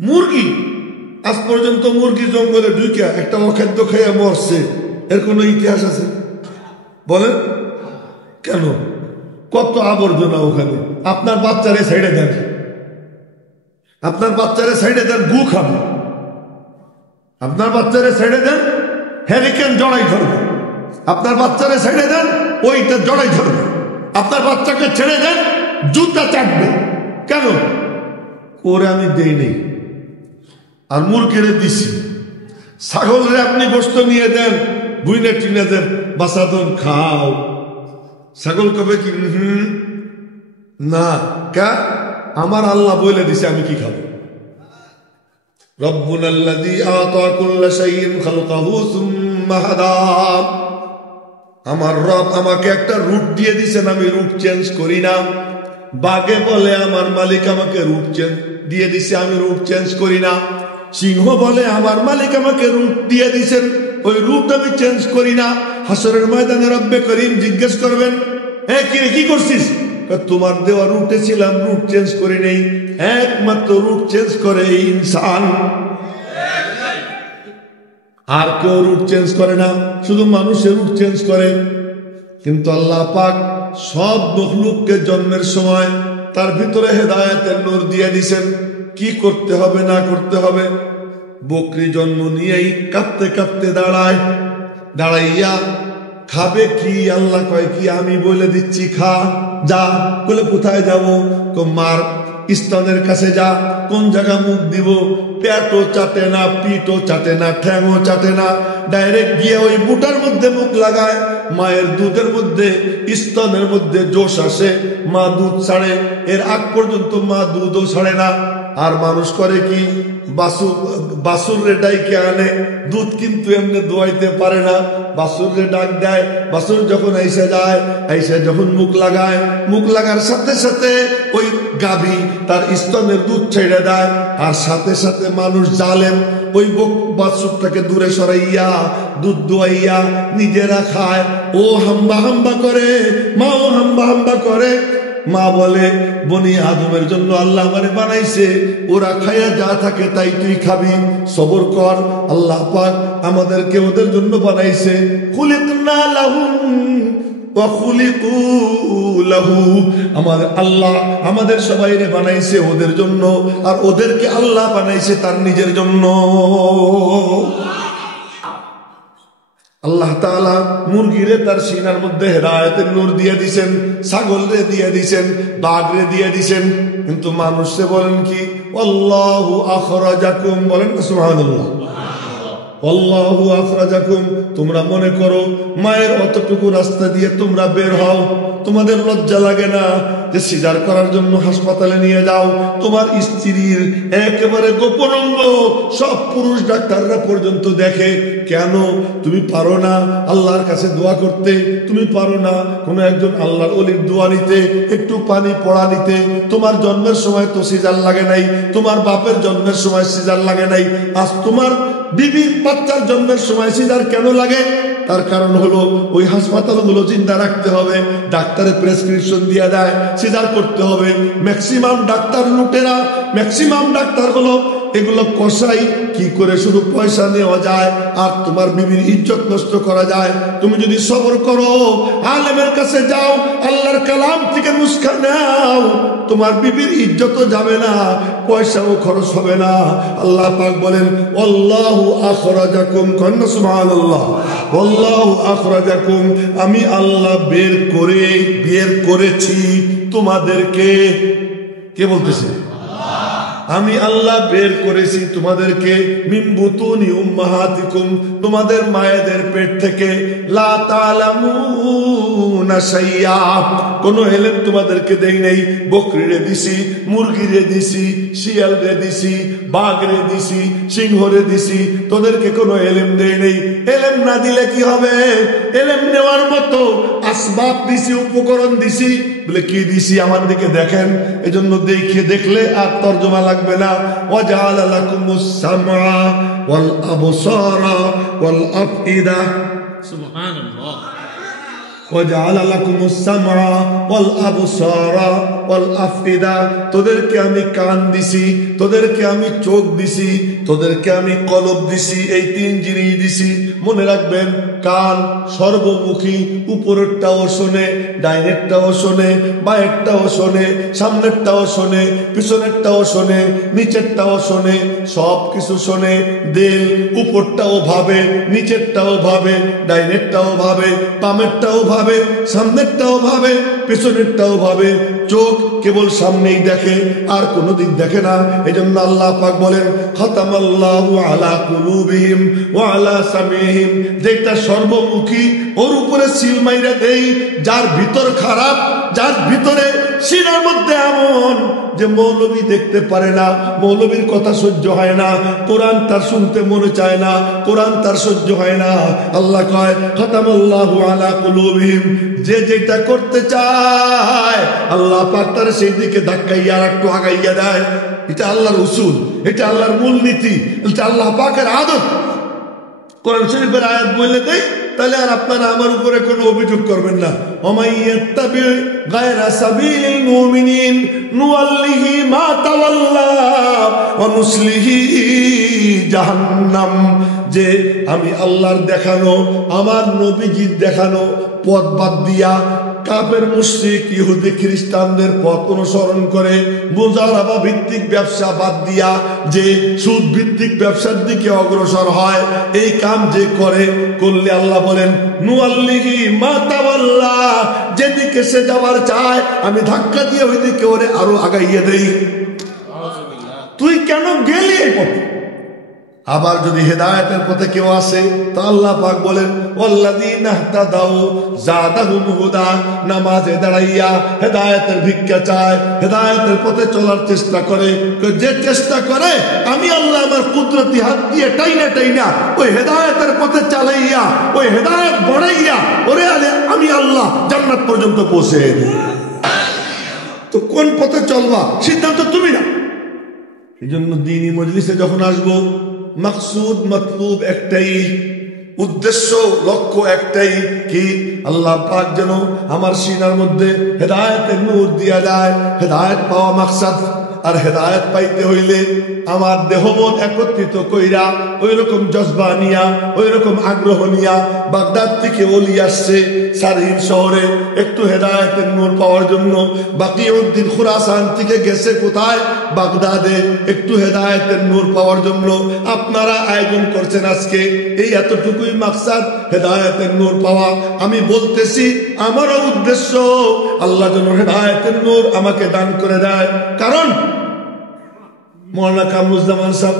মুরগি আজ পর্যন্ত মুরগি জঙ্গলে ঢুকিয়া একটা অখাদ্য খাইয়া মরছে, এর কোনো ইতিহাস আছে? বলেন কেন? কত আবর্জনা ওখানে। আপনার বাচ্চারে সাইডে দেন, আপনার বাচ্চারে সাইডে দেন, গু খাবে। আপনার বাচ্চারে সাইডে দেন, হ্যারিকেন জড়াই ধরবে। আপনার বাচ্চারে সাইডে দেন, ওইটা জড়াই ধরবে। আপনার বাচ্চাকে ছেড়ে দেন, জুতা চাটবে। কেন? ওরে আমি দেই নেই, আর মুরগিরে দিছি। ছাগলরে আপনি গোশত নিয়ে দেন, বুইনে টিনে দেন, বাসাদন খাও। ছাগল কবে কি না, কা আমার আল্লাহ বলে দিছে আমি কি খাবো। রব্বুনাল্লাযী আতা কুল্লা শাইইন খালকাহু সুম্মা হাদা। আমার রব আমাকে একটা রূট দিয়ে দিছেন, আমি রূট চেঞ্জ করি না। বাঘে বলে আমার মালিক আমাকে রূট চেঞ্জ দিয়ে দিছে, আমি রূট চেঞ্জ করি না। সিংহ বলে আমার মালিক আমাকে রূট দিয়ে দিছেন, ওই রূট আমি চেঞ্জ করি না। হাসরের ময়দানে রব্বে করিম জিজ্ঞেস করবেন, হ্যাঁ কিরে কি করছিস? তোমার দেওয়া রুটে ছিলাম, রুট চেঞ্জ করি নেই। একমাত্র রুট চেঞ্জ করে ইনসান, আর কেউ রুট চেঞ্জ করে না, শুধু মানুষের রুট চেঞ্জ করে। কিন্তু আল্লাহ পাক সব মখলুককে জন্মের সময় তার ভিতরে হেদায়েতের নূর দিয়ে দিছেন, কি করতে হবে না করতে হবে। বকরি জন্ম নিয়েই কাঁপতে কাঁপতে দাঁড়ায়, দাঁড়াইয়া খাবে কি? আল্লাহ কয় কি আমি বলে দিচ্ছি খা, যা। বলে কোথায় যাবো? মার স্তনের কাছে যা। কোন জায়গা মুখ দিব? পেটও চাটে না, পিঠও চাটে না, ঠ্যাংও চাটে না, ডাইরেক্ট গিয়ে ওই বুটার মধ্যে মুখ লাগায়। মায়ের দুধের মধ্যে, স্তনের মধ্যে জোশ আসে, মা দুধ ছাড়ে। এর আগ পর্যন্ত মা দুধও ছাড়ে না। আর মানুষ করে কি? বাসুর রে ডাইকে আনে, দুধ কিন্তু এমনি দোয়াইতে পারে না। বাসুর রে ডাক দেয়, বাসুর যখন আইসে যায়, আইসে যখন মুখ লাগায়, মুখ লাগার সাথে সাথে ওই গাভী তার স্তনের দুধ ছেড়ে দেয়। আর সাথে সাথে মানুষ জালেম ওই বাছুরটাকে দূরে সরাইয়া দুধ দোয়াইয়া নিজেরা খায়। ও হাম্বা হাম্বা করে, মাও হাম্বা হাম্বা করে। মা বলে বনি আদমের জন্য আল্লাহ আমারে বানাইছে, ওরা খায়া যা থাকে তাই তুই খাবি, সবর কর। আল্লাহ পাক আমাদেরকে ওদের জন্য বানাইছে। খুলিকনা লাহুম ওয়া খুলিকু লাহু। আমাদের আল্লাহ আমাদের সবাইরে বানাইছে ওদের জন্য, আর ওদেরকে আল্লাহ বানাইছে তার নিজের জন্য। আল্লাহ তাআলা মুরগিরে তার সিনার মধ্যে হেদায়েতের নূর দিয়ে দিছেন, ছাগলরে দিয়ে দিছেন, বাঘরে দিয়ে দিছেন। কিন্তু মানুষে বলেন কি? আল্লাহু আখরাজাকুম, বলেন সুবহানাল্লাহ। আল্লাহু আখরাজাকুম। তোমরা মনে করো মায়ের অতটুকু রাস্তা দিয়ে তোমরা বের হও, তোমাদের লজ্জা লাগে না যে সিজার করার জন্য হাসপাতালে নিয়ে যাও? তোমার স্ত্রীর একেবারে গোপন অঙ্গ সব পুরুষ ডাক্তাররা পর্যন্ত দেখে। কেন? তুমি পারো না আল্লাহর কাছে দোয়া করতে? তুমি পারো না কোনো একজন আল্লাহর ওলির দোয়া নিতে, একটু পানি পড়া নিতে? তোমার জন্মের সময় তো সিজার লাগে নাই, তোমার বাপের জন্মের সময় সিজার লাগে নাই, আজ তোমার বিবির বাচ্চার জন্মের সময় সিজার কেন লাগে? তার কারণ হলো ওই হাসপাতালগুলো জিন্দা রাখতে হবে, ডাক্তারের প্রেসক্রিপশন দিয়ে দেয়, সিজার করতে হবে। ম্যাক্সিমাম ডাক্তার লুটেরা, ম্যাক্সিমাম ডাক্তার হলো এগুলো কষাই। কি করে শুধু পয়সা নেওয়া যায় আর তোমার বিবির ইজ্জত নষ্ট করা যায়। তুমি যদি সবর করো, আলেমের কাছে যাও, আল্লাহর কালাম থেকে নুসখা নাও, তোমার বিবির ইজ্জতও যাবে না, পয়সাও খরচ হবে না। আল্লাহ পাক বলেন আল্লাহু আখরাজাকুম, কন্না সুবহানাল্লাহ। আল্লাহু আখরাজাকুম, আমি আল্লাহ বের করেছি তোমাদেরকে। কে বলতেছে? আমি আল্লাহ বের করেছি তোমাদেরকে। মিন বুতুনি উম্মাহাতিকুম, তোমাদের মায়েদের পেট থেকে। লা তা'লামুনা শাইয়া, কোনো ইলম তোমাদেরকে দেই নাই। বকরিরে দিছি, মুরগিরে দিছি, শিয়ালরে দিছি, বাঘরে দিছি, সিংহরে দিছি, তোদেরকে কোনো ইলম দেই নাই। ইলম না দিলে কি হবে? ইলম নেওয়ার মতো আসবাব দিছি, উপকরণ দিছি। বলে কি দিছি? আমার দিকে দেখেন। এজন্য দেখলে আর তর্জমা লাগবে না। ওয়াজআলা লাকুমুস সামআ ওয়াল আবসারা ওয়াল আফইদা। সুবহানাল্লাহ। ওয়াজআলা লাকুমুস সামআ ওয়াল আবসারা ওয়াল আফইদা, তোদেরকে আমি কান দিছি, তোদেরকে আমি চোখ দিছি, তোদেরকে আমি কলব দিছি, এই তিন জিনিস দিছি। মনে রাখবেন, কান সর্বমুখী, উপরেরটাও শোনে, ডাইনেরটাও শোনে, বাঁয়েরটাও শোনে, সামনেরটাও শোনে, পিছনেরটাও শোনে, নিচেরটাও শোনে, সব কিছু শোনে। দিল উপরটাও ভাবে, নিচেরটাও ভাবে, ডাইনেরটাও ভাবে, বামেরটাও ভাবে, সামনেরটাও ভাবে, পেছনেরটাও ভাবে। চোখ কেবল সামনেই দেখে, আর কোনো দিক দেখে না। এজন্য আল্লাহ পাক বলেন, খাতামাল্লাহু আলা কুলুবিহিম ওয়া আলা সামিহিম, যেটা সর্বমুখী ওর উপরে সিল মাইরা দেই। যার ভিতর খারাপ, যার ভিতরে সিনার মধ্যে এমন যে মৌলবী দেখতে পারে না, মৌলবীর কথা সহ্য হয় না, কোরআন তার শুনতে মনে চায় না, কোরআন তার সহ্য হয় না। আল্লাহ কয়, খাতামাল্লাহু আলা কুলুবিহিম, যে যেটা করতে চায় আল্লাহ পাক তার সেই দিকে ধাক্কাইয়া আর একটু আগাইয়া দেয়। এটা আল্লাহর উসুল, এটা আল্লাহর মূলনীতি, এটা আল্লাহ পাকের আদত। কোরআন শরীফের আয়াত বলে দেয়, তাহলে আর আপনারা আমার উপরে কোনো অভিযোগ করবেন না। ওমাইয়াত্তাবি গায়রা সাবিলিল মুমিনিন নুওয়াল্লিহি মা তাওয়াল্লা ওয়া নুসলিহি জাহান্নাম, যে আমি আল্লাহর দেখানো, আমার নবীজির দেখানো পথ বাদ দিয়া কাফের মুশরিক ইহুদি খ্রিস্টানদের পথ অনুসরণ করে, মুজারাবা ভিত্তিক ব্যবসা বাদ দিয়া যে সুদ ভিত্তিক ব্যবসার দিকে অগ্রসর হয়, এই কাম যে করলে আল্লাহ বলেন, নুআল্লিহি মা তাওয়াল্লা, যেদিকে সে যাওয়ার চায় আমি ধাক্কা দিয়ে ওইদিকে ওরে আরো আগাইয়ে দেই। তুই কেন গেলি এই পথে? আবার যদি হেদায়েতের পথে কেউ আসে, তো আল্লাহ পাক বলেন, ওয়াল্লাযীনা ইহতাদাউ যাদাহুম হুদা, নামাজে দাঁড়াইয়া হেদায়েতের ভিক্ষা চায়, হেদায়েতের পথে চলার চেষ্টা করে। যে চেষ্টা করে আমি আল্লাহ আমার কুদরতি হাত দিয়ে টাইনা টাইনা ওই হেদায়েতের পথে চালাইয়া, ওই হেদায়েত বড়াইয়া ওরে আমি আল্লাহ জান্নাত পর্যন্ত পৌঁছে দিই। তো কোন পথে চলবা সিদ্ধান্ত তুমি না। এই জন্য দ্বীনি মজলিসে যখন আসবো, মাকসুদ মতলুব একটাই, উদ্দেশ্য লক্ষ্য একটাই, কি আল্লাহ পাক যেন আমার সিনার মধ্যে হেদায়েতের নূর দিয়া যায়। হেদায়েত পাওয়া মাকসাদ। আর হেদায়েত পাইতে হইলে আমার দেহ মন একত্রিত কইরা ওই রকম জজবা নিয়া, ওই রকম আগ্রহ নিয়া বাগদাদ থেকে ওলি আসছে সারহিন শহরে একটু হেদায়েতের নূর পাওয়ার জন্য। বাকিউদ্দিন খুরাসান থেকে গেছে কোথায়? বাগদাদে, একটু হেদায়েতের নূর পাওয়ার জন্য। আপনারা আয়োজন করছেন আজকে, এই এতটুকুই মাকসাদ, হেদায়েতের নূর পাওয়া। আমি বলতেছি আমারও উদ্দেশ্য আল্লাহ যেন হেদায়েতের নূর আমাকে দান করে দেয়। কারণ মৌলানা কামরুজ্জামান সাহেব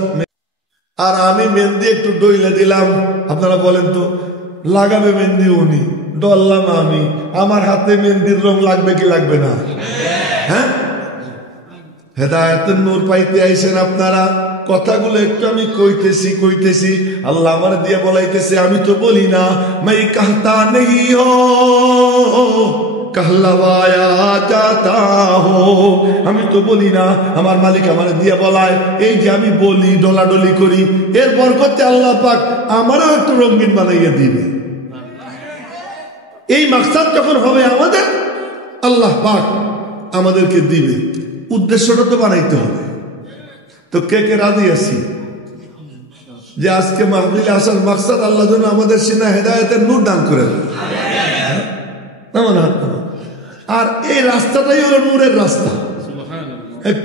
আর আমি মেহেন্দি একটু ডইলে দিলাম, আপনারা বলেন তো লাগাবে মেহেন্দি উনি, ডললাম আমি, আমার হাতে মেহেন্দির রং লাগবে কি লাগবে না? হ্যাঁ, হেদায়েতের নূর পাইতে আইছেন আপনারা। কথাগুলো একটু আমি কইতেছি, আল্লাহ আমার দিয়ে বলাইতেছে। আমি তো বলি না মাই कहता नहीं हो कहलवाया जाता हो, আমি তো বলি না, আমার মালিক আমার দিয়ে বলায়। এই যে আমি বলি, ডলাডলি করি, এর বরকতে আল্লাহ পাক আমারও একটু রঙিন বানাইয়া দিবে। এই মাকসাদ যখন হবে আমাদের, আল্লাহ পাক আমাদেরকে দিবে। উদ্দেশ্যটা তো বানাইতে হবে। তো কে কে রাজি আছি যে আজকে মাহফিলে আসার মাকসাদ আল্লাহ যেন আমাদের সিনা হেদায়েতের নূর দান করে? আর এই রাস্তাটাই হলো নূরের রাস্তা।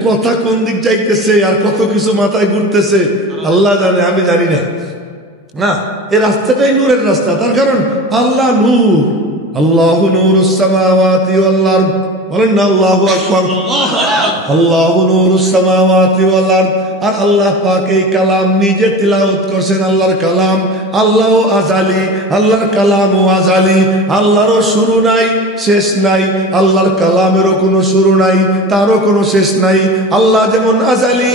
কথা কোন দিক যাইতেছে আর কত কিছু মাথায় ঘুরতেছে আল্লাহ জানে, আমি জানি না। না, এই রাস্তাটাই নূরের রাস্তা। তার কারণ আল্লাহ নূর, আল্লাহু নূরুস সামাওয়াতি ওয়াল আরদ। বলেন না আল্লাহু আকবার। আল্লাহু নূরুস সামাওয়াতি ওয়াল আরদ। আর আল্লাহ পাক এই কালাম নিজে তিলাওয়াত করছেন, আল্লাহর কালাম। আল্লাহ আজালি, আল্লাহর কালামও আজালি। আল্লাহরও শুরু নাই, শেষ নাই। আল্লাহর কালামেরও কোনো শুরু নাই, তারও কোনো শেষ নাই। আল্লাহ যেমন আজালি,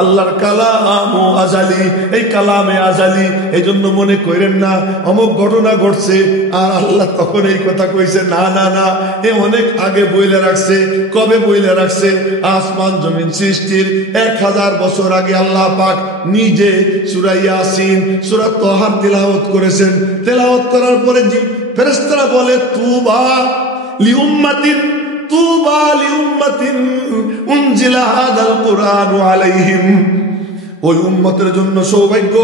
আল্লাহর কালামও আজালি। এই কালামে আজালি। এই জন্য মনে করেন না অমুক ঘটনা ঘটছে আর আল্লাহ তখন এই কথা কইছে। না না না, এ অনেক আগে বইলে রাখছে। কবে বইলে রাখছে? আসমান জমিন সৃষ্টির 1000 বছর আগে আল্লাহ পাক নিজে সূরা ইয়াসিন, সূরা তাহা তিলাওয়াত করেছেন। তিলাওয়াত করার পরে ফেরেশতারা বলে তুবা লিউম্মাতিন তুবা লিউম্মাতিন উনজিলা হাদাল কুরআন আলাইহিম, ওই উম্মতের জন্য সৌভাগ্য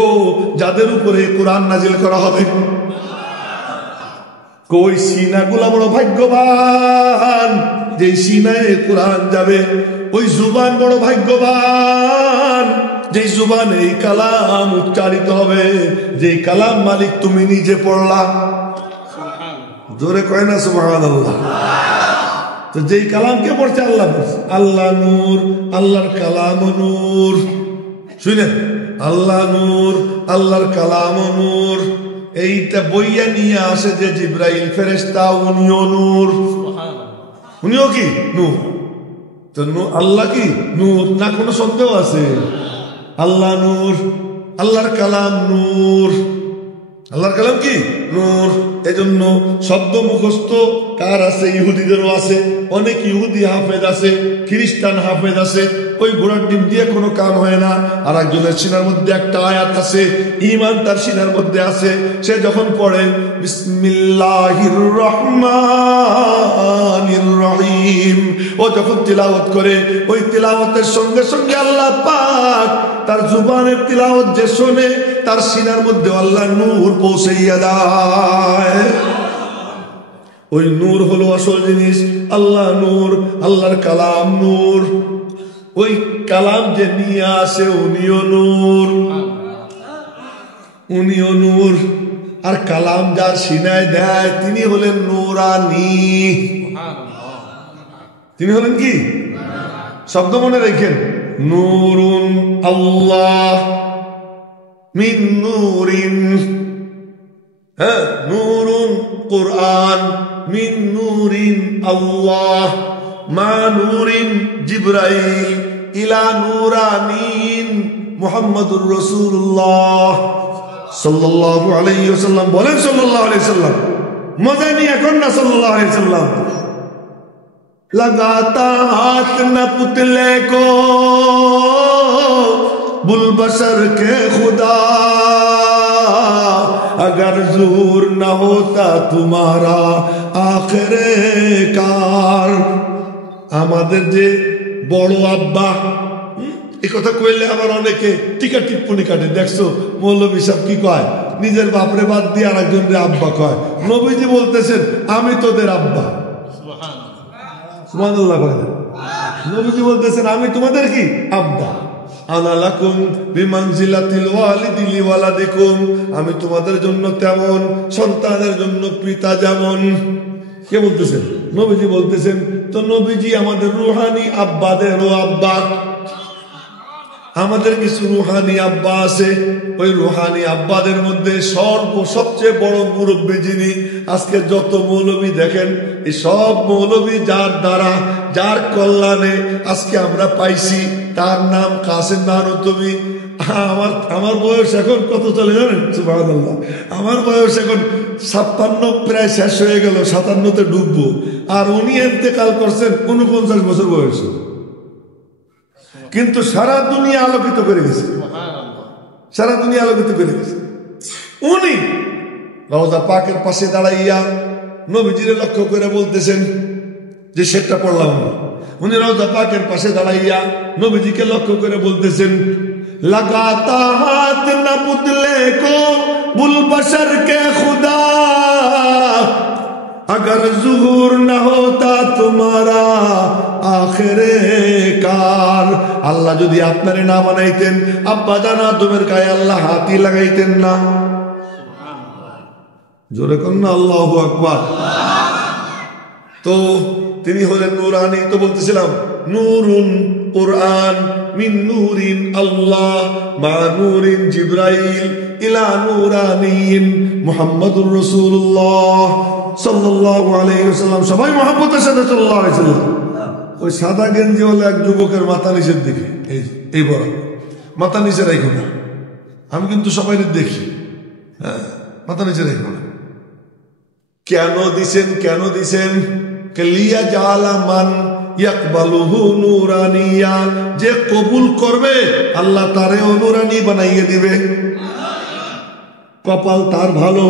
যাদের উপরে কোরআন নাজিল করা হবে। কই সিনাগুলা বড় ভাগ্যবান, যে সিনায় কোরআন যাবে। ওই জুবান বড় ভাগ্যবান, যে জুবানে এই কালাম উচ্চারিত হবে, যে কালাম মালিক তুমি নিজে পড়লা। জোরে কয় না সুবহানাল্লাহ। তো যেই কালামকে পড়ছে আল্লাহ পড়ছে। আল্লাহ নূর, আল্লাহর কালাম নূর। শুনেন, আল্লাহ নূর, আল্লাহর কালাম নূর। এইটা বইয়া নিয়ে আসে যে জিব্রাইল ফেরেশতা, উনিও নূর। উনিও কি নূর। তো আল্লাহ কি নূর না, কোনো সন্দেহ আছে? আল্লাহ নূর, আল্লাহর কালাম নূর। আল্লাহর কালাম কি নূর। এজন্য শব্দ মুখস্থ কার আছে? ইহুদিদেরও আছে। অনেক ইহুদি হাফেজ আছে, খ্রিস্টান হাফেজ আছে। ওই ঘোড়ার ডিম দিয়ে কোনো কাম হয় না। আর একজনের সিনার মধ্যে একটা আয়াত আছে, ঈমান তার সিনার মধ্যে আছে। সে যখন পড়ে বিসমিল্লাহির রহমানির রহিম, ও যখন তিলাওয়াত করে, ওই তিলাওয়াতের সঙ্গে সঙ্গে আল্লাহ পাক তার জুবানের তিলাওয়াত যে শোনে, তার সিনার মধ্যে আল্লাহ নূর পৌঁছাইয়া দেয়। ওই নূর হলো আসল জিনিস। আল্লাহ নূর, আল্লাহর কালাম নূর। ওই কালাম যে নিয়ে আসে উনিও নূর, উনিও নূর। আর কালাম যার সিনায় দেয় তিনি হলেন নূরানি। তিনি হলেন কি? শব্দ মনে রেখেন, নূরুন আল্লাহ মিন নূরিন। হ্যাঁ, নূরুন কুরআন মিন নূরিন আল্লাহ মা নূরিন জিবরাইল ইলা নূরানিন মুহাম্মাদুর রাসূলুল্লাহ সাল্লাল্লাহু আলাইহি ওয়াসাল্লাম। বলেন সাল্লাল্লাহু আলাইহি ওয়াসাল্লাম। মজা নিয়ে এখন না সাল্লাল্লাহু আলাইহি ওয়াসাল্লাম। लगाता हाथ न पुतले को बुलबशर के खुदा, अगर ज़ुहूर न होता तुम्हारा आखिरे कार। আমাদের যে বড় আব্বা, এই কথা কইলে আবার অনেকে টিকা টিপ্পনি কাটে। দেখছো মৌলভী সাহেব কি কয়, নিজের বাপরে বাদ দিয়ে আর একজনের আব্বা কয়। নবীজি বলতেছেন আমি তোদের আব্বা। সুবহানাল্লাহ বলেন। নবীজি বলতেছেন আমি তোমাদের কি আব্বা। আনা লাকুম বিমানজিলাতিল ওয়ালিদি লিওয়ালাদিকুম, আমি তোমাদের জন্য তেমন, সন্তানের জন্য পিতা যেমন। কে বলতেছেন? নবীজি বলতেছেন। তো নবীজি আমাদের রুহানি আব্বাদেরও আব্বা। আমাদের কিছু রুহানি আব্বা আছে। ওই রুহানি আব্বাদের মধ্যে সবচেয়ে বড় মুরব্বী যিনি, আজকে যত মৌলবী দেখেন, এই সব মৌলবী যার দ্বারা, যার কল্যাণে আজকে আমরা পাইছি, তার নাম কাসেম নানতবী। আমার বয়স এখন কত চলে জানেন? সুবহানাল্লাহ। আমার বয়স এখন 56, প্রায় শেষ হয়ে গেল, 57তে ডুববো। আর উনি ইন্তেকাল করছেন 49 বছর বয়সে। কিন্তু সারা দুনিয়া আলোকিত করে গেছে, সারা দুনিয়া আলোকিত করে গেছে। উনি রওজা পাকের পাশে দাঁড়াইয়া নবীজির লক্ষ্য করে বলতেছেন, যে শেরটা পড়লাম আমরা। উনি রওজা পাকের পাশে দাঁড়াইয়া নবীজিকে লক্ষ্য করে বলতেছেন, লাগাতা হাত না বুদলে কো বুলবশর কে খুদা, अगर ज़ुहूर न होता तुम्हारा आखिरे कार। আল্লাহ যদি আপনারে না বানাইতেন, আব্বা জানা তোমার গায়ে আল্লাহ হাতই লাগাইতেন না। জোরে কোন না আল্লাহু আকবার। তো তিনি হলেন নূরানি। তো বলতেছিলাম নূরুন কুরআন মিন নূরিন আল্লাহ মা নূরিন জিবরাইল ইলা নূরানিন মুহাম্মাদুর রাসূলুল্লাহ সাল্লাল্লাহু আলাইহি ওয়াসাল্লাম। সবাই মহব্বতের সাথে সাল্লাল্লাহু আলাইহি ওয়াসাল্লাম। ওই সাদা গেঞ্জি হলো এক যুবকের মাথা নিচের দিকে, এই বড় মাথা নিচে রাখো না। আমি কিন্তু সবাই দেখি, হ্যাঁ, মাথা নিচে রাখো না। কেন দিছেন? কেন দিছেন? লিয়া জালা মান ইয়াকবালুহু নূরানিয়া, যে কবুল করবে আল্লাহ তারে নূরানি বানাইয়ে দিবে। কপাল তার ভালো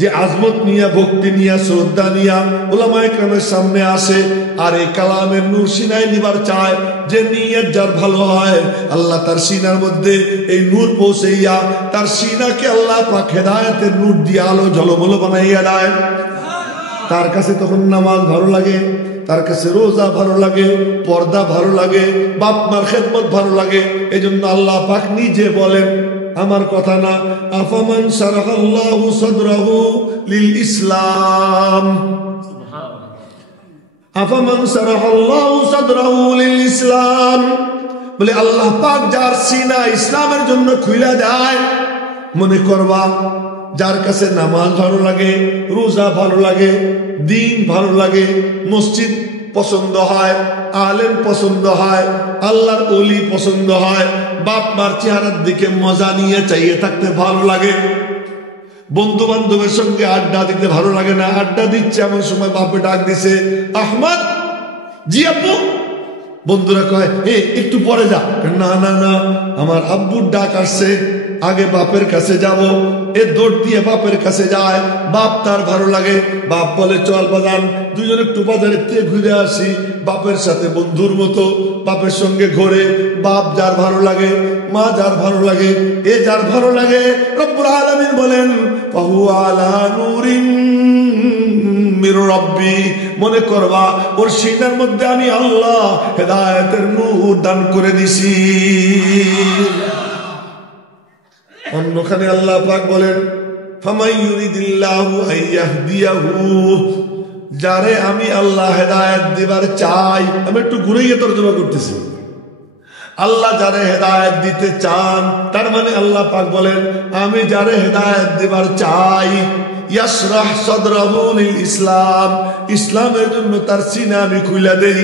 যে আজমত নিয়া, ভক্তি নিয়া, শ্রদ্ধা নিয়া উলামায়ে কেরামের সামনে আসে আর এই কালামের নূর সিনায় নিবার চায়, যে নিয়ত যার ভালো হয় আল্লাহ তার সিনার মধ্যে এই নূর পৌঁছাইয়া তার সিনাকে আল্লাহ পাক হেদায়েতের নূর দিয়ে আলো ঝলমল বানাইয়া দেয়। তার কাছে তখন নামাজ ভালো লাগে, তার কাছে রোজা ভালো লাগে, পর্দা ভালো লাগে, বাপ মার খেদমত ভালো লাগে। এই জন্য আল্লাহ পাক নিজে বলেন, আমার কথা না, আফামান শারাহাল্লাহু সাদরাহু লিল ইসলাম, আফামান শারাহাল্লাহু সাদরাহু লিল ইসলাম, বলে আল্লাহ পাক যার সিনা ইসলামের জন্য খুলে দেয়। মনে করবা যার কাছে নামাজ ভালো লাগে, রোজা ভালো লাগে, দিন ভালো লাগে, মসজিদ পছন্দ হয়, আলেম পছন্দ হয়, আল্লাহর ওলি পছন্দ হয়, বাপ মার চেহারার দিকে মজা নিয়ে চাইয়ে থাকতে ভালো লাগে, বন্ধু বান্ধবের সঙ্গে আড্ডা দিতে ভালো লাগে না, আড্ডা দিচ্ছে এমন সময় বাপে ডাক দিছে, আহমদ, জি আপু। বন্ধুরা কয় একটু পরে যা, না না না আমার আব্বুর ডাক আসছে, আগে বাপের কাছে যাব। এ দৌড় দিয়ে বাপের কাছে যায়, বাপ তার ভালো লাগে, বাপ বলে চল বাজান দুজন একটু বাজারের থেকে ঘুরে আসি। বাপের সাথে বন্ধুর মতো বাপের সঙ্গে ঘোরে। বাপ যার ভালো লাগে, মা যার ভালো লাগে, এ যার ভালো লাগে, রব্বুল আলামিন বলেন ফাহুয়া আলা নূরিন মির রাব্বি, মনে করবা ওর সিনার মধ্যে আমি আল্লাহ হেদায়েতের নূর দান করে দিছি। অন্যখানে আল্লাহ পাক বলেন ফামাই ইউরিদিল্লাহু আইয়াহদিয়াহু, যারে আমি আল্লাহ হেদায়েত দিবার চাই। আমি একটু ঘুরেই তর্জমা করতেছি। আল্লাহ যারে হেদায়েত দিতে চান, তার মানে আল্লাহ পাক বলেন আমি যারে হেদায়েত দিবার চাই, ইয়াশরাহ সাদরাহু লিল ইসলাম, ইসলামের জন্য তার সিনা আমি খুলে দেই।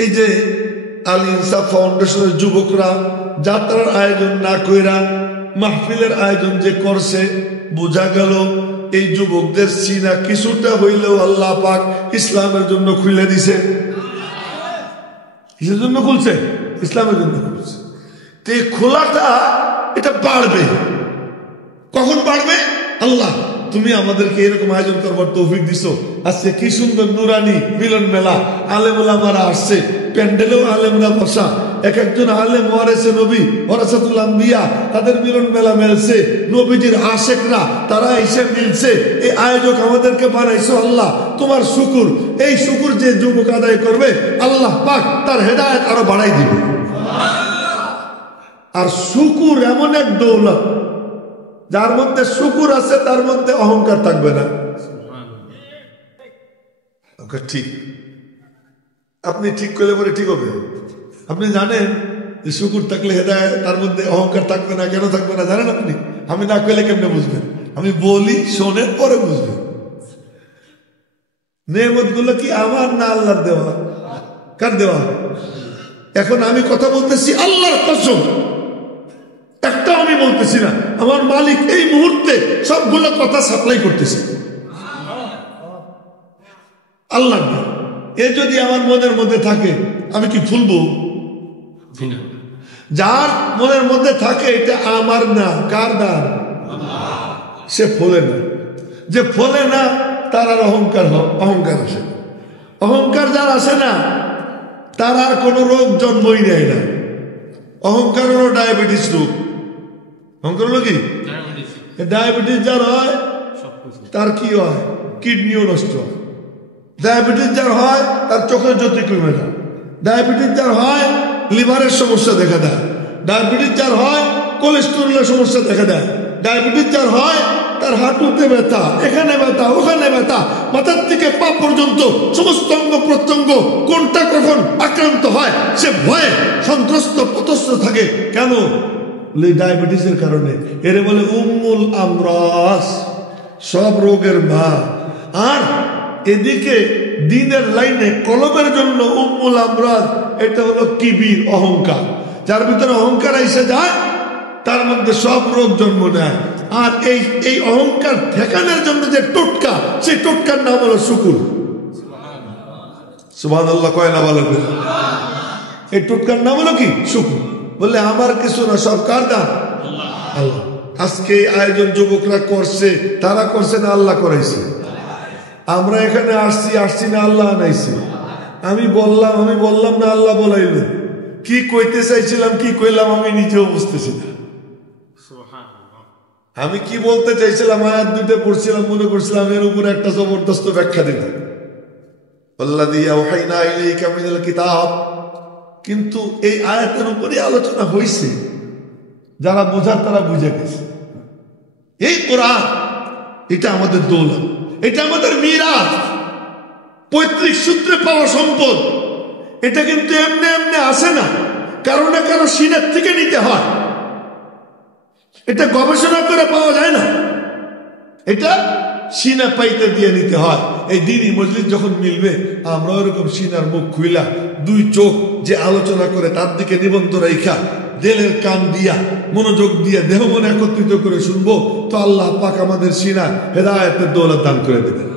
এই যে আল ইনসাফ ফাউন্ডেশনের যুবকরা যাত্রার আয়োজন না কইরা মাহফিলের আয়োজন যে করছে, বোঝা গেল এই যুবকদের সিনা কিছুটা হইলেও আল্লাহ পাক ইসলামের জন্য খুলে দিছে। কিসের জন্য খুলছে? ইসলামের জন্য খুলছে। তো এই খোলাটা এটা বাড়বে। কখন বাড়বে? আল্লাহ তুমি আমাদেরকে এরকম আয়োজন করবার তৌফিক দিছো। আজকে কি সুন্দর নুরানি মিলন মেলা, আলেম ওলামারা আসছে, প্যান্ডেলেও আলেমরা বসা, এক একজন আলেম ওয়ারেসে নবী, ওয়ারাসাতুল আম্বিয়া, তাদের মিলন মেলা মেলছে, নবীজির আশেকরা তারা এসে মিলছে। এই আয়োজক আমাদেরকে বানাইছো আল্লাহ, তোমার শুকুর। এই শুকুর যে যুবক আদায় করবে আল্লাহ পাক তার হেদায়েত আরো বাড়াই দিবে। আর শুকুর এমন এক দৌলত, যার মধ্যে শুকুর আছে তার মধ্যে অহংকার থাকবে না। ঠিক, আপনি ঠিক করলে পরে ঠিক হবে। আপনি জানেন যে শুকুর থাকলে হেদায়েত, তার মধ্যে অহংকার থাকবে না। কেন থাকবে না জানেন আপনি? আমি না করলে কেমনে বুঝবেন? আমি বলি, শোনেন, পরে বুঝবেন। নেয়ামত গুলো কি আমার না আল্লাহর দেওয়া? কার দেওয়া? এখন আমি কথা বলতেছি আল্লাহর কসম, একটা আমি বলতেছি না, আমার মালিক এই মুহূর্তে সবগুলো কথা সাপ্লাই করতেছে আল্লাহ। এ যদি আমার মনের মধ্যে থাকে আমি কি ফুলবো? যার মনের মধ্যে থাকে এটা আমার না, কার দান? সে ফলে না। যে ফলে না তার আর অহংকার আসে। অহংকার যার আসে না তার আর কোনো রোগ জন্মই নেয় না। অহংকার হলো ডায়াবেটিস রোগ। অহংকার হলো কি? ডায়াবেটিস যার হয় তার কি হয়? কিডনিও নষ্ট হয়। ডায়াবেটিস যার হয় তার চোখের জ্যোতি কমে যায়। ডায়াবেটিস যার হয় লিভারের সমস্যা দেখা দেয়। ডায়াবেটিস যার হয় কোলেস্টেরলের সমস্যা দেখা দেয়। ডায়াবেটিস যার হয় তার হাঁটুতে ব্যথা, এখানে ব্যথা, ওখানে ব্যথা, মাথার থেকে পা পর্যন্ত সমস্ত অঙ্গ প্রত্যঙ্গ কোনটা কখন আক্রান্ত হয় সে ভয়ে সন্ত্রস্ত পতস্ত থাকে। কেন? ডায়াবেটিসের কারণে। এর বলে উম্মুল আমরাস, সব রোগের মা। আর এদিকে দিনের লাইনে কলমের জন্য উম্মুল আমরাজ, এটা হলো কিবির, অহংকার। যার ভিতরে অহংকার এসে যায় তার মধ্যে সব রোগ জন্ম নেয়। আর এই অহংকার ঠেকানোর জন্য যে টোটকা, সেই টোটকার নাম হলো শুকুর। সুবহানাল্লাহ কয় না বলেন? এই টোটকার নাম হলো কি? শুকুর। বললে আমার কিছু না, সব কার দান? আল্লাহ। আজকে এই আয়োজন যুবকরা করছে, তারা করছে না আল্লাহ করাইছে? আমরা এখানে আসছি না আল্লাহ আনাইছে? আমি বললাম না আল্লাহ বলাইল? কি কইতে চাইছিলাম, কি কইলাম আমি নিজেও বুঝতেছি না। আমি কি বলতে চাইছিলাম, আয়াত দুইটা পড়ছিলাম, মনে করছিলাম এর উপরে একটা জবরদস্ত ব্যাখ্যা দিত, কিতাব। কিন্তু এই আয়াতের উপরে আলোচনা হয়েছে, যারা বোঝার তারা বুঝে গেছে। এই কোরআন এটা আমাদের দৌলত, এটা আমাদের মিরাজ, পৈতৃক সূত্রে পাওয়া সম্পদ। এটা কিন্তু এমনি এমনি আসে না, কারো না কারো সিনের থেকে নিতে হয়। এটা গবেষণা করে পাওয়া যায় না, এটা সিনা পাইতে দিয়ে নিতে হয়। এই দিনই মজলিস যখন মিলবে, আমরা ওরকম সিনার মুখ খুইলা দুই চোখ যে আলোচনা করে তার দিকে নিবন্ধ রেখা, দিলের কান দিয়া মনোযোগ দিয়া দেহ মনে একত্রিত করে শুনবো, তো আল্লাহ পাক আমাদের সিনা হেদায়েতের দৌলত দান করে দেবেন।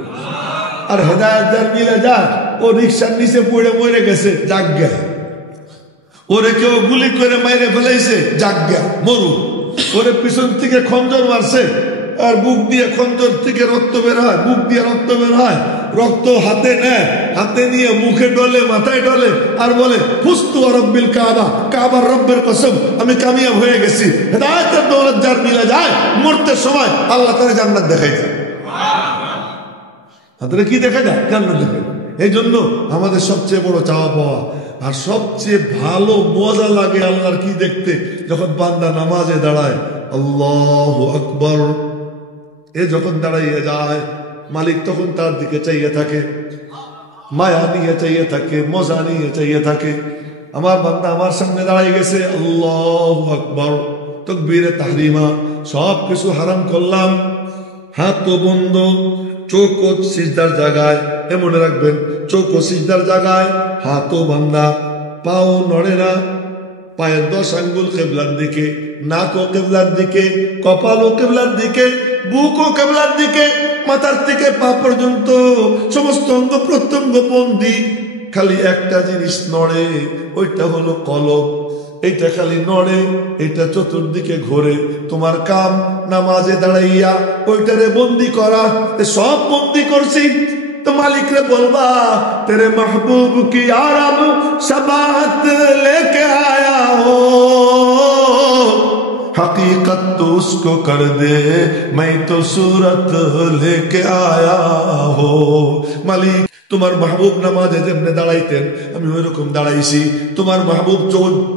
আর হেদায়েত যার মিলে যায়, ও রিক্সার নিচে পড়ে মরে গেছে, জাগ্ঞা। ওরে কেউ গুলি করে মাইরে ফেলাইছে, জাগ্ঞা, মরু। ওরে পিছন থেকে খঞ্জর মারছে, আর বুক দিয়ে খঞ্জর থেকে রক্ত বের হয়, বুক দিয়ে রক্ত বের হয়, রক্ত হাতে নেয়, হাতে নিয়ে মুখে ডলে, মাথায় ডলে, আর বলে ফুস্তু রব্বিল কাবা, কাবার রব্বের কসম আমি কামিয়াব হয়ে গেছি। হেদায়েতের দৌলত যার মিলে যায়, মরতে সময় আল্লাহ তাআলা জান্নাত দেখাই দেয়। হাতে কি দেখা যায়? জান্নাত দেখাই। এই জন্য আমাদের সবচেয়ে বড় চাওয়া পাওয়া, আর সবচেয়ে ভালো মজা লাগে আল্লাহর কি দেখতে, যখন বান্দা নামাজে দাঁড়ায়, আল্লাহু আকবার, এ যখন দাঁড়াইয়া যায়, মালিক তখন তার দিকে চাইয়ে থাকে, মায়া নিয়ে চাইয়ে থাকে, মজা নিয়ে চাইয়ে থাকে। আমার বান্দা আমার সামনে দাঁড়াই গেছে, আল্লাহু আকবার, তাকবীরে তাহরিমা, সব কিছু হারাম করলাম, হাত তো বন্ধ, চোখ ও সিজদার জায়গায়। মনে রাখবেন, চোখ ও সিজদার জায়গায়, হাতও বান্ধা, পাও নড়ে না, পায়ের 10 আঙ্গুল কিবলার দিকে, নাক ও কিবলার দিকে, কপাল ও কিবলার দিকে, বুক ও কিবলার দিকে, মাথার থেকে পা পর্যন্ত সমস্ত অঙ্গ প্রত্যঙ্গ বন্দি। খালি একটা জিনিস নড়ে, ওইটা হলো কলব। এইটা খালি নড়ে, এটা চতুর্দিকে ঘোরে। তোমার কাম নামাজে দাঁড়াইয়া ওইটারে বন্দি করা। সব বন্দি করছি তো মালিক রে বলবা, তেরে महबूब की यारब शबात लेके आया हो, हकीकत तो उसको कर दे, मैं तो सूरत लेके आया हो। मालिक তোমার মাহবুব নামাজে যেমনে দাঁড়াইতেন, আমি ওই রকম দাঁড়াইছি। তোমার মাহবুব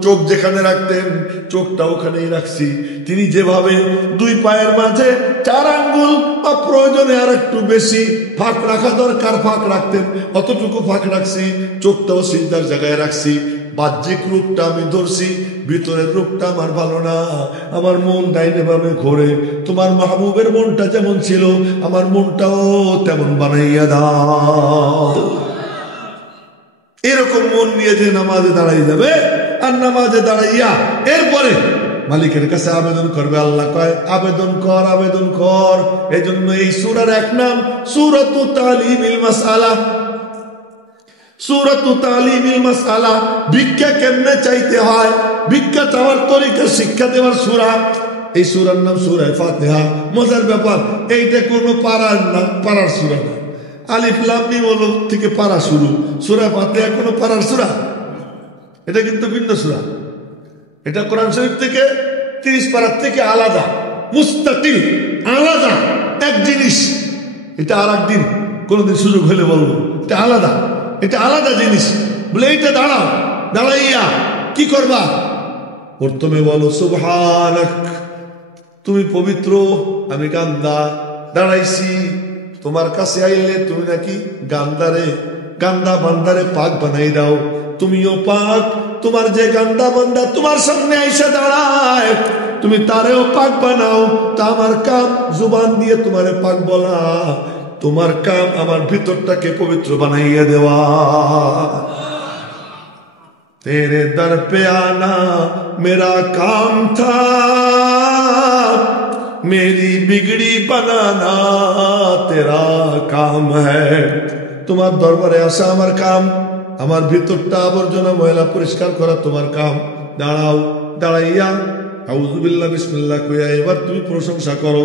চোখ যেখানে রাখতেন, চোখটা ওখানেই রাখছি। তিনি যেভাবে 2 পায়ের মাঝে 4 আঙ্গুল বা প্রয়োজনে আর একটু বেশি ফাঁক রাখা দরকার ফাঁক রাখতেন, অতটুকু ফাঁক রাখছি। চোখটাও সিজদার জায়গায় রাখছি। বাহ্যিক রূপটা আমি ধরছি, ভিতরের রূপটা আমার ভালো না, আমার মন ডাইনে বামে ঘোরে। তোমার মাহবুবের মনটা যেমন ছিল, আমার মনটাও তেমন বানাইয়া দাও। এরকম মন নিয়ে যে নামাজে দাঁড়াই যাবে, আর নামাজে দাঁড়াইয়া এরপরে মালিকের কাছে আবেদন করবে। আল্লাহ কয় আবেদন কর, আবেদন কর। এই জন্য এই সূরার এক নাম সূরাতুত তালিমিল মাসআলা। সূরাতুত তালিমিল মাসআলা, ভিক্ষা কেমনে চাইতে হয়, ভিক্ষা চাওয়ার তরিকা শিক্ষা দেওয়ার সূরা। এই সূরার নাম সূরা ফাতিহা। মজার ব্যাপার, এইটা কোনো পারার সূরা না। আলিফ লাম মিম থেকে পারা শুরু। সূরা ফাতিহা কোনো পারার সূরা? এটা কিন্তু ভিন্ন সূরা। এটা কোরআন শরীফ থেকে 30 পারার থেকে আলাদা, মুস্তাকিল, আলাদা এক জিনিস। এটা আর একদিন কোনদিন সুযোগ হলে বলবো, এটা আলাদা, এটা আলাদা জিনিস। বলে এইটা দাঁড়াও, দাঁড়াইয়া কি করবা? প্রথমে বলো সুবহানাক, তুমি পবিত্র, আমি গান্দা। দাঁড়াইছি, তোমার কাছে আইলে তুমি নাকি গান্দা বান্দারে পাক বানাই দাও। তুমিও পাক, তোমার যে গান্দা বান্দা তোমার সামনে আইসা দাঁড়ায়, তুমি তারেও পাক বানাও। তা আমার কাম জুবান দিয়ে তোমারে পাক বলা, তোমার কাম আমার ভিতরটাকে পবিত্র বানাইয়া দেওয়া। तेरे दर पे आना मेरा काम था, मेरी बिगड़ी बनाना तेरा काम है। তোমার দরবারে আসা আমার কাম, আমার ভিতরটা আবর্জনা ময়লা পরিষ্কার করা তোমার কাম। দাঁড়াও, দাঁড়াইয়া আউযুবিল্লাহ বিসমিল্লাহ কইয়া এবার তুমি প্রশংসা করো।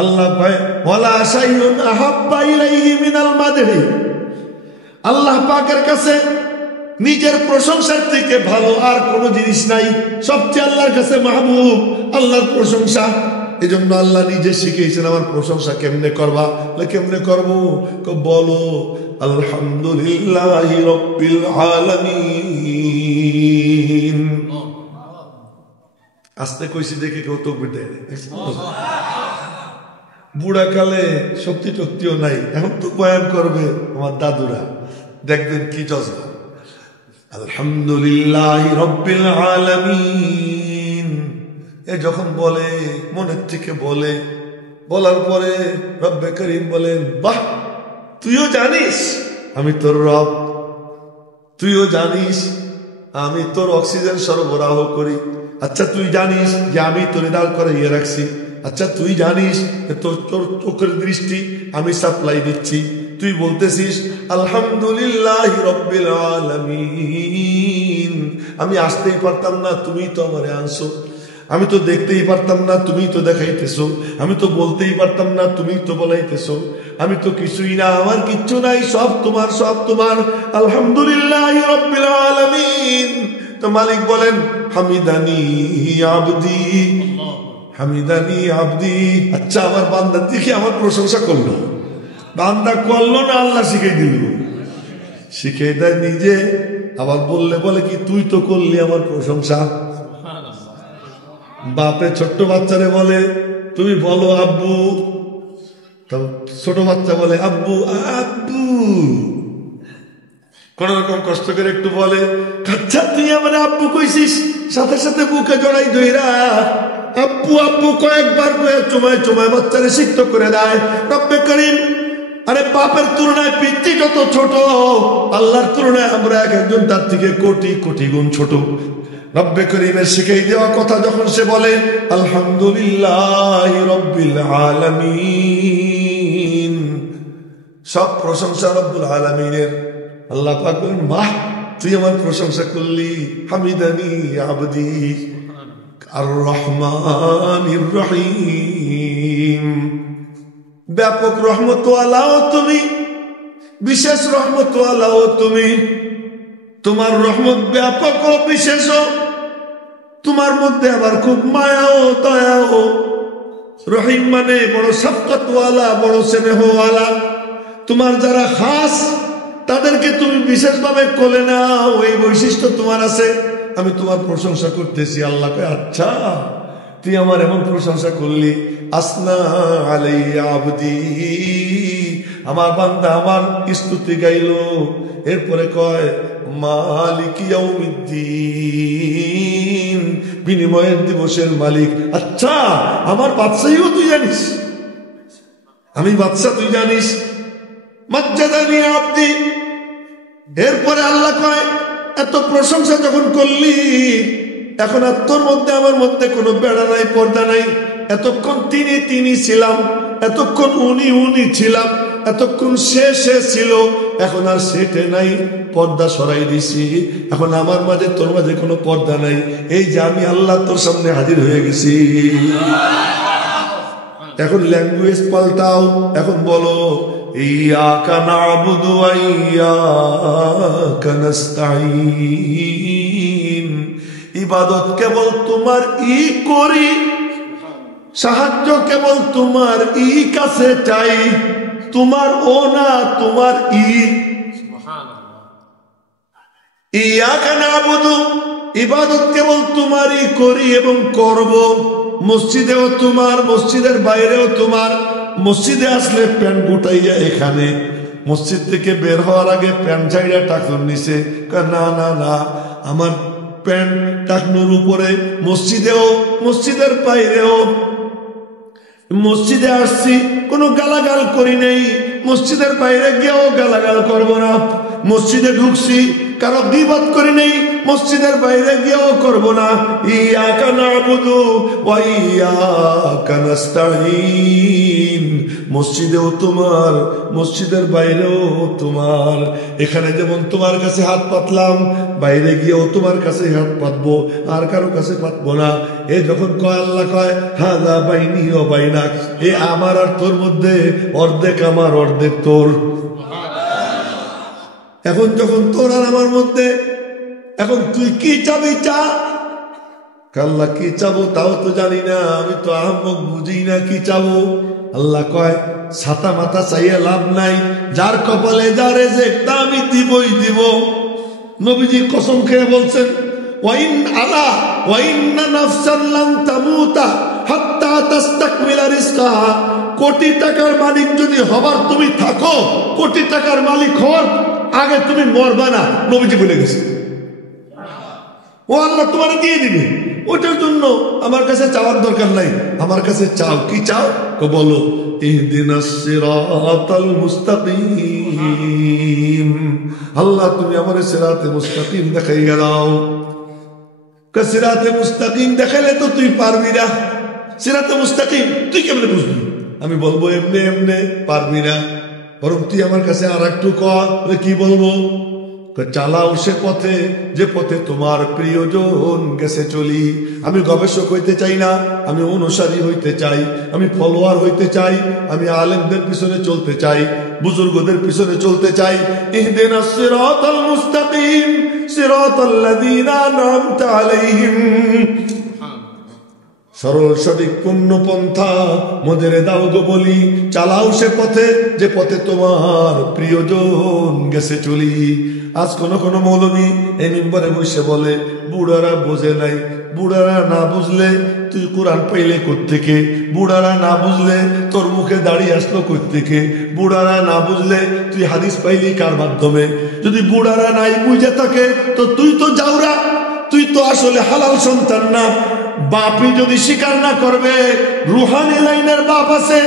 আল্লাহ কয় ওয়ালা শাইউন আহাব্বা ইলাইহি মিনাল মাদহি, আল্লাহ পাকের কাছে নিজের প্রশংসার থেকে ভালো আর কোনো জিনিস নাই। সবচেয়ে আল্লাহর কাছে মাহবুব আল্লাহর প্রশংসা। এজন্য আল্লাহ নিজে শিখিয়েছেন আমার প্রশংসা কেমনে করবা। কেমনে করবো? বলো আলহামদুলিল্লাহি রাব্বিল আলামিন। আস্তে কইছি দেখে কেউ তাকবীর দেয়। বুড়া কালে শক্তি টক্তিও নাই, এখন তো বয়ান করবে আমার দাদুরা, দেখবেন কি জজবা। আলহামদুলিল্লাহি রাব্বিল আলামিন এ যখন বলে মনের থেকে বলে, বলার পরে রব্বে করিম বলেন বাহ, তুইও জানিস আমি তোর রব, তুইও জানিস আমি তোর অক্সিজেন সরবরাহ করি। আচ্ছা তুই জানিস যে আমি তোর দাঁড় করে ইয়ে রাখছি। আচ্ছা তুই জানিস তোর চোখের দৃষ্টি আমি সাপ্লাই দিচ্ছি। তুই বলতেছিস আলহামদুলিল্লাহি রাব্বিল আলামিন। আমি আসতেই পারতাম না, তুমি তো আমারে আনছো। আমি তো দেখতেই পারতাম না, তুমি তো দেখাইতেছো। আমি তো বলতেই পারতাম না, তুমি তো বলাইতেছো। আমি তো কিছুই না, আমার কিচ্ছু নাই, সব তোমার, সব তোমার। আলহামদুলিল্লাহি রাব্বিল আলামিন। তো মালিক বলেন হামিদানি আবদি, হামিদানি আবদি। আচ্ছা আমার বান্দা দেখি আমার প্রশংসা করলো, বান্দা করলো না আল্লাহ শিখিয়ে দিল, শিখিয়ে দেয় নিজে। আবার বললে বলে কি তুই তো করলি আমার প্রশংসা। বাপে ছোট্ট বাচ্চারে বলে তুমি বলো আব্বু, ছোট বাচ্চা বলে আব্বু আব্বু। কোন রকম কষ্ট করে একটু বলে আচ্ছা তুই আমার আব্বু কইছিস, সাথে সাথে বুকে জড়াই ধইরা আব্বু আব্বু কয়েকবার কয়ে চুমায় চুমায় বাচ্চারে সিক্ত করে দেয়। রব্বে করিম, আরে বাপের তুলনায় পিতৃ যত ছোট, আল্লাহর তুলনায় আমরা এক একজন তার থেকে কোটি কোটি গুণ ছোট। রব্বে করিমের শিখাই দেওয়া কথা যখন সে বলে আলহামদুলিল্লাহি রাব্বিল আলামিন, সব প্রশংসা রব্বুল আলামিনের। আল্লাহ পাক বলেন বাহ, তুই আমার প্রশংসা করলি। হামিদানি আবদি আর রহমানির রহিম। ব্যাপক রহমত ওয়ালাও তুমি, বিশেষ রহমত ওয়ালাও তুমি। তোমার রহমত ব্যাপক ও বিশেষ, তোমার মধ্যে আবার খুব মায়াও দয়াও। রহিম মানে বড় শাফকাত ওয়ালা, বড় স্নেহওয়ালা। তোমার যারা খাস তাদেরকে তুমি বিশেষভাবে কোলে নাও, এই বৈশিষ্ট্য তোমার আছে। আমি তোমার প্রশংসা করতেছি। আল্লাহকে আচ্ছা তুই আমার এমন প্রশংসা করলি। আসনা আলাইয়া আবদি, আমার বান্দা আমার স্তুতি গাইলো। এরপরে কয় মালিক ইয়াউমিদ্দিন, বিনিময়ের দিবসের মালিক। আচ্ছা আমার বাদশাহীও তুই জানিস, আমি বাদশা তুই জানিস। মাজ্জাদানি আবদি। এরপরে আল্লাহ কয় এত প্রশংসা যখন করলি, এখন আর তোর মধ্যে আমার মধ্যে কোনো বেড়া নাই, পর্দা নাই। এতক্ষণ তিনি তিনি ছিলাম, এতক্ষণ উনি উনি ছিলাম, এতক্ষণ সে সে ছিল, এখন আর সেটে নাই, পর্দা সরাই দিছি। এখন আমার মাঝে তোর মাঝে কোনো পর্দা নাই। এই যে আমি আল্লাহ তোর সামনে হাজির হয়ে গেছি। এখন ল্যাঙ্গুয়েজ পাল্টাও, এখন বলো ইয়াকা না'বুদু ওয়া ইয়াকা নাস্তাঈন। ইবাদত কেবল তোমার ই করি, সাহায্য কেবল তোমার ই কাছে চাই, তোমার ও না তোমার ই। ইয়াকা না'বুদু, ইবাদত কেবল তোমারই করি এবং করব। মসজিদেও তোমার, মসজিদের বাইরেও তোমার। মসজিদে আসলে প্যান্ট গুটাইয়া এখানে, মসজিদ থেকে বের হওয়ার আগে প্যান্ট ছাইড়া টাকুর নিচে। না না না, আমার প্যান্ট টাকনুর উপরে, মসজিদেও মসজিদের বাইরেও। মসজিদে আসছি কোনো গালাগাল করি নেই, মসজিদের বাইরে গিয়েও গালাগাল করবো না। মসজিদে ঢুকছি কারো গীবত করি নেই, মসজিদের বাইরে গিয়েও করব না। ইয়াকা নাবুদু ওয়া ইয়াকা নাস্তাঈন, মসজিদেও তোমার, মসজিদের বাইরেও তোমার। এখানে যেমন তোমার কাছে হাত পাতলাম, বাইরে গিয়েও তোমার কাছে হাত পাতবো, আর কারো কাছে পাতবো না। এ যখন কয় আল্লাহ কয় হাযা বাইনি ওয়া বাইনাক, এ আমার আর তোর মধ্যে, অর্ধেক আমার অর্ধেক তোর। এখন যখন তোর আর আমার মধ্যে, এখন তুই কি চাবি চা। আল্লাহ কি চাবো তাও তো জানি না, আমি তো আহম্মক বুঝি না কি চাবো। আল্লাহ কয় ছাতা মাথা চাইয়া লাভ নাই, যার কপালে যার রেজেক তা আমি দিবই দিব। নবীজি কসম খেয়ে বলছেন ওয়াইন আলা ওয়াইন্না নাফসান লান তামুতা হাত্তা তাস্তাকমিলা রিজকাহা, কোটি টাকার মালিক যদি হবার তুমি থাকো, কোটি টাকার মালিক হওয়ার আগে তুমি মরবা না, নবীজি বলে গেছে। ও আল্লাহ তোমার দিয়ে দিবে, ওটার জন্য আমার কাছে চাওয়ার দরকার নাই। আমার কাছে চাও, কি চাও তো বলো, ইহদিনাস সিরাতাল মুস্তাকিম, আল্লাহ তুমি আমার সিরাতে মুস্তাকিম দেখাইয়া দাও। সিরাতে মুস্তাকিম দেখাইলে তো তুই পারবি না। সিরাতে মুস্তাকিম তুই কেমনে বুঝবি? আমি বলবো এমনি এমনি, পারবি না। বরং তুই আমার কাছে আর একটু কর, কি বলবো? চালাও সে পথে যে পথে তোমার প্রিয়জন গেছে চলি। আমি গবেষক হইতে চাই না, আমি অনুসারী হইতে চাই, আমি ফলোয়ার হইতে চাই, আমি আলেমদের পিছনে চলতে চাই, বুজুর্গদের পিছনে চলতে চাই। ইহদিনাস সিরাতাল মুস্তাকিম সিরাতাল্লাযীনা আন'আমতা আলাইহিম, সরল সঠিক পূর্ণ পন্থা মোদের দাও গো বলি। চালাও সে পথে যে পথে তোমার প্রিয়জন গেছে চলি। আজ কোন কোন মৌলবী এই মিম্বরে বসে বলে বুড়ারা বোঝে নাই। বুড়ারা না বুঝলে তুই কোরআন পাইলে কোত্থেকে? বুড়ারা না বুঝলে তোর মুখে দাঁড়িয়ে আসলো কোত্থেকে? বুড়ারা না বুঝলে তুই হাদিস পাইলি কার মাধ্যমে? যদি বুড়ারা নাই বুঝে থাকে তো তুই তো যাওরা, তুই তো আসলে হালাল সন্তান না। বাপই যদি স্বীকার না করবে, রুহানি লাইনের বাপ আছে,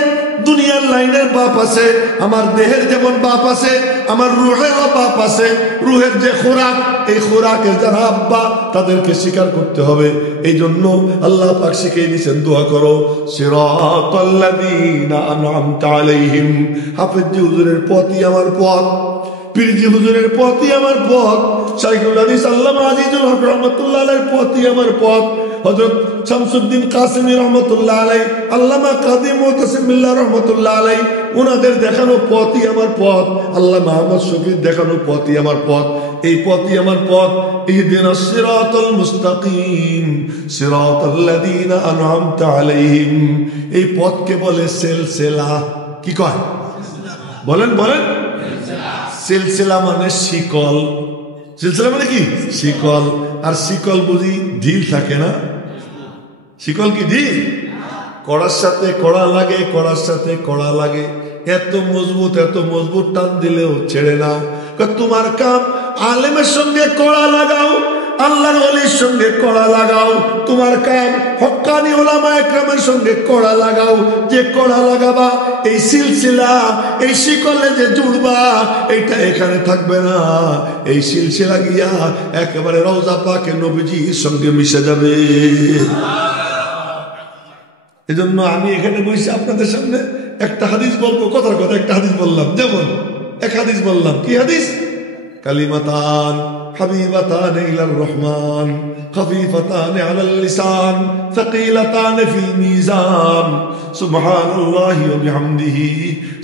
দুনিয়ার লাইনের বাপ আছে। আমার দেহের যেমন বাপ আছে, আমার রুহেরও বাপ আছে। রুহের যে খোরাক, এই খোরাকের যারা আব্বা, তাদেরকে স্বীকার করতে হবে। এই জন্য আল্লাহ পাক শিখিয়ে দিয়েছেন, দোয়া করো সিরাতাল্লাযীনা আন'আমতা আলাইহিম। হাফেজ হুজুরের পথই আমার পথ, পীরজি হুজুরের পথই আমার পথ, শাইখুল হাদিস আল্লামা আজিজুল হক রহমাতুল্লাহ আলাইহির পথই আমার পথ, হযরত শামসুদ্দিন কাসেমী রহমাতুল্লাহ আলাইহি, আল্লামা কাজী মুতাসিম বিল্লাহ রহমাতুল্লাহ আলাইহি, ওনাদের দেখানো পথই আমার পথ, আল্লামা আহমদ শফীর দেখানো পথই আমার পথ। এই পথই আমার পথ। ইহদিনাস সিরাতাল মুস্তাকিম সিরাতাল্লাযীনা আন'আমতা আলাইহিম। এই পথকে বলে সিলসিলা। কি কয়? বলেন বলেন। সিলসিলা মানে শিকল। সিলসিলা মানে কি? শিকল। আর শিকল বুঝি ঢিল থাকে না? শিকল কি ঢিল? কড়ার সাথে কড়া লাগে, কড়ার সাথে কড়া লাগে, এত মজবুত টান দিলেও ছেড়ে না। তোমার কাম আলেমের সঙ্গে কড়া লাগাও, আল্লাহর ওলির সঙ্গে কড়া লাগাও। তোমার কাম হক্কানি উলামা একরামের সঙ্গে কড়া লাগাও। যে কড়া লাগাবা, এই সিলসিলা, এই শিকলে যে জুড়বা, এইটা এখানে থাকবে না। এই সিলসিলা গিয়া একেবারে রওজা পাকে নবীজির সঙ্গে মিশে যাবে। এজন্য আমি এখানে বসে আপনাদের সামনে একটা হাদিস বলবো, কথার কথা একটা হাদিস বললাম। যেমন এক হাদিস বললাম, কি হাদিস? কালিমাতান হাবিবাতান ইলার রহমান খফিফাতান আলাল লিসান সাকিলাতান ফিল মিজান সুবহানাল্লাহি ওয়া বিহামদিহি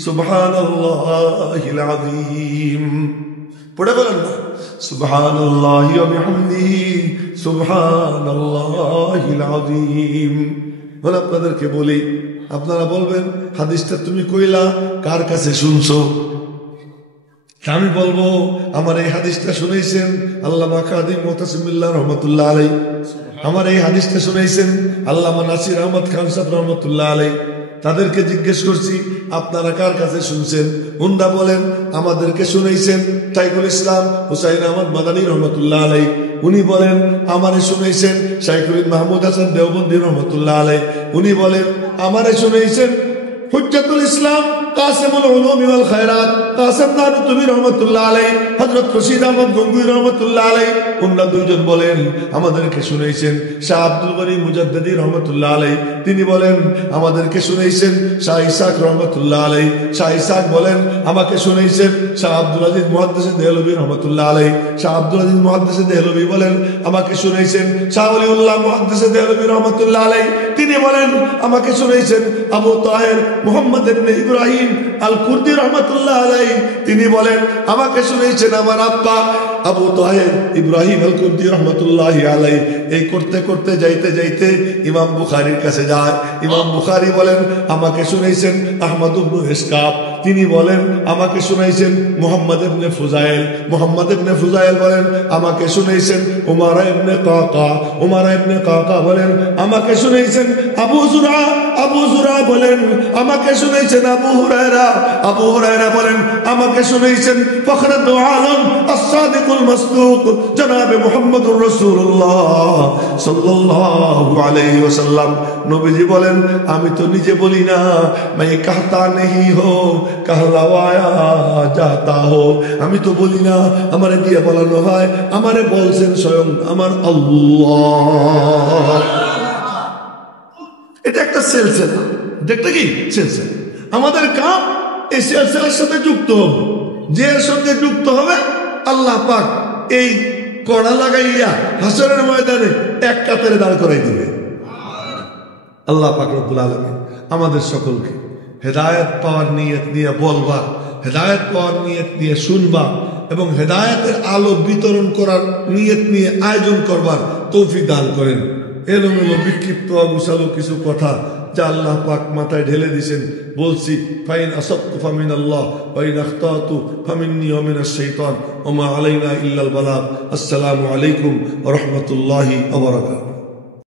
সুবহানাল্লাহিল আযীম। পড়ে বলেন না, সুবহানাল্লাহি ওয়া বিহামদিহি সুবহানাল্লাহিল আযীম। বলে আপনাদেরকে বলি, আপনারা বলবেন হাদিসটা তুমি কইলা কার কাছে শুনছো? আমি বলবো আমার এই হাদিসটা শুনেছেন আল্লামা কাজী মুতাসিম বিল্লাহ রহমাতুল্লাহ আলাইহি। আমার এই হাদিসটা শুনেছেন আল্লামা নাসির আহমদ খান সাহেব রহমাতুল্লাহ আলাইহি। তাদেরকে জিজ্ঞেস করছি আপনারা কার কাছে শুনছেন? উনরা বলেন আমাদেরকে শুনেছেন শাইখুল ইসলাম হুসাইন আহমদ মাদানী রহমাতুল্লাহ আলাইহি। উনি বলেন আমারে শুনেছেন শাইখুল মাহমুদ হাসান দেওবন্দি রহমাতুল্লাহ আলাইহি। উনি বলেন আমারে শুনেছেন হুজ্জাতুল ইসলাম কাসিমুল উলুমি ওয়াল খায়রাত কাসিম নানুতুবি রাহমাতুল্লাহ আলাইহি, হযরত রশিদ আহমদ গঙ্গুই রাহমাতুল্লাহ আলাইহি, ওনারা দুইজন বলেন আমাদেরকে শুনাইছেন শাহ আব্দুল গনি মুজাদ্দিদি রাহমাতুল্লাহ আলাইহি, তিনি বলেন আমাদেরকে শুনাইছেন শাহ ইসহাক রাহমাতুল্লাহ আলাইহি, শাহ ইসহাক বলেন আমাকে শুনাইছেন শাহ আব্দুল আজিজ মুহাদ্দিস দেহলভী রাহমাতুল্লাহ আলাইহি, শাহ আব্দুল আজিজ মুহাদ্দিস দেহলভী বলেন আমাকে শুনাইছেন শাহ ওলিউল্লাহ মুহাদ্দিস দেহলভী রাহমাতুল্লাহ আলাইহি, তিনি বলেন আমাকে শুনাইছেন আবু তাহের মুহাম্মদ ইবনে ইব্রাহিম আল কুর্দি রাহমাতুল্লাহ আলাইহি, তিনি বলেন আমাকে শুনাইছেন আমার আব্বা আবু তাহের ইব্রাহিম আল কুর্দি রাহমাতুল্লাহ আলাইহি। এই করতে করতে যাইতে যাইতে ইমাম বুখারীর কাছে যায়। ইমাম বুখারী বলেন আমাকে শুনাইছেন আহমদ ইবনে ইসকাব, তিনি বলেন আমাকে শুনাইছেন মুহাম্মদ ইবনে ফুজাইল, মুহাম্মদ ইবনে ফুজাইল বলেন আমাকে শুনাইছেন উমারা ইবনে কাকা, উমারা ইবনে কাকা বলেন আমাকে শুনাইছেন আবু জুরা, আবু জুরা বলেন আমাকে শুনাইছেন আবু হুরায়রা, আবু হুরায়রা বলেন আমাকে শুনাইছেন ফখরুল আলম as-সাদিকুল মাসদুক জনাবে মুহাম্মদুর রাসূলুল্লাহ সাল্লাল্লাহু আলাইহি ওয়াসাল্লাম। নবীজি বলেন আমি তো নিজে বলি না, मैं कहता नहीं हो कहलावाया जाता हो, আমি তো বলি না আমারে দিয়ে বলানো হয়, আমারে বলছেন স্বয়ং আমার আল্লাহ। এটা একটা সিলসিলা, দেখতে কি সিলসিলা, আমাদের কাম এই সিলসিলার সাথে যুক্ত হবে। যে এর সঙ্গে যুক্ত হবে আল্লাহ পাক এই কড়া লাগাইয়া হাসরের ময়দানে এক কাতারে দাঁড় করাই দিবে। আল্লাহ পাক রব্বুল আলামিন আমাদের সকলকে হেদায়েত পাওয়ার নিয়ত নিয়ে বলবা, হেদায়েত পাওয়ার নিয়ত নিয়ে শুনবা এবং হেদায়েতের আলো বিতরণ করার নিয়ত নিয়ে আয়োজন করবার তৌফিক দান করেন। এলোমেলো বিক্ষিপ্ত অগুছালো কিছু কথা যা আল্লাহ পাক মাথায় ঢেলে দিয়েছেন বলছি, ফাইন আসাবতু ফামিনাল্লাহ ওয়া ইন আখতাতু ফামিন্নী ওয়া মিনাশ শাইতান ওয়া মা আলাইনা ইল্লাল বালাগ। আসসালামু আলাইকুম ওয়া রাহমাতুল্লাহি ওয়া বারাকাতুহু।